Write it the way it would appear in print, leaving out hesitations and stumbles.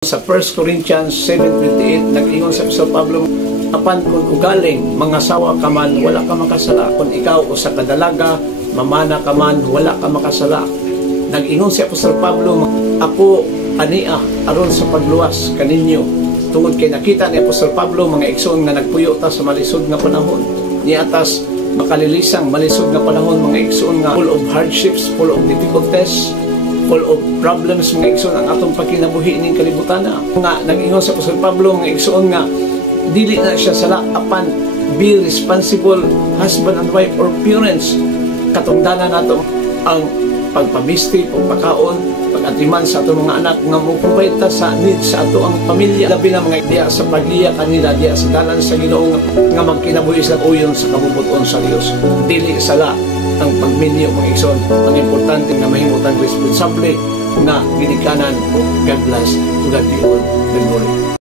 Sa 1 Corinthians 7:28, nag-ingon sa Apostol Pablo, apan kung ugaling, mga sawa ka man, wala ka makasala. Kung ikaw o sa kadalaga, mamana ka man, wala ka makasala. Nag-ingon si Apostol Pablo, ako ania aron sa pagluwas kaninyo. Tungod kay nakita ni Apostol Pablo, mga igsoon nga nagpuyo ta sa malisod nga panahon. Ni atas makalilisang malisod nga panahon, mga igsoon nga full of hardships, full of difficulties, full of problems, mga igsoon ang atong pagkinabuhi ning kalibutan na. Nga nag-ingon sa Apostol Pablo, mga igsoon nga dili na siya sala apan be responsible husband and wife or parents. Katungdanan nato ang pagpamisti, pagpakaon, pag-atiman sa ato mga anak nga muprovide ta sa needs sa ato ang pamilya. Labi na mga diya sa pagliya kanila, diya sa dalan sa Ginoo nga magkinabuhi sa uyon sa kabubuton sa Dios. Dili sala ang pagminyo, mga igsoon. Ang importante nga mahimutan responsable nga ginikanan. God bless to God be all the glory.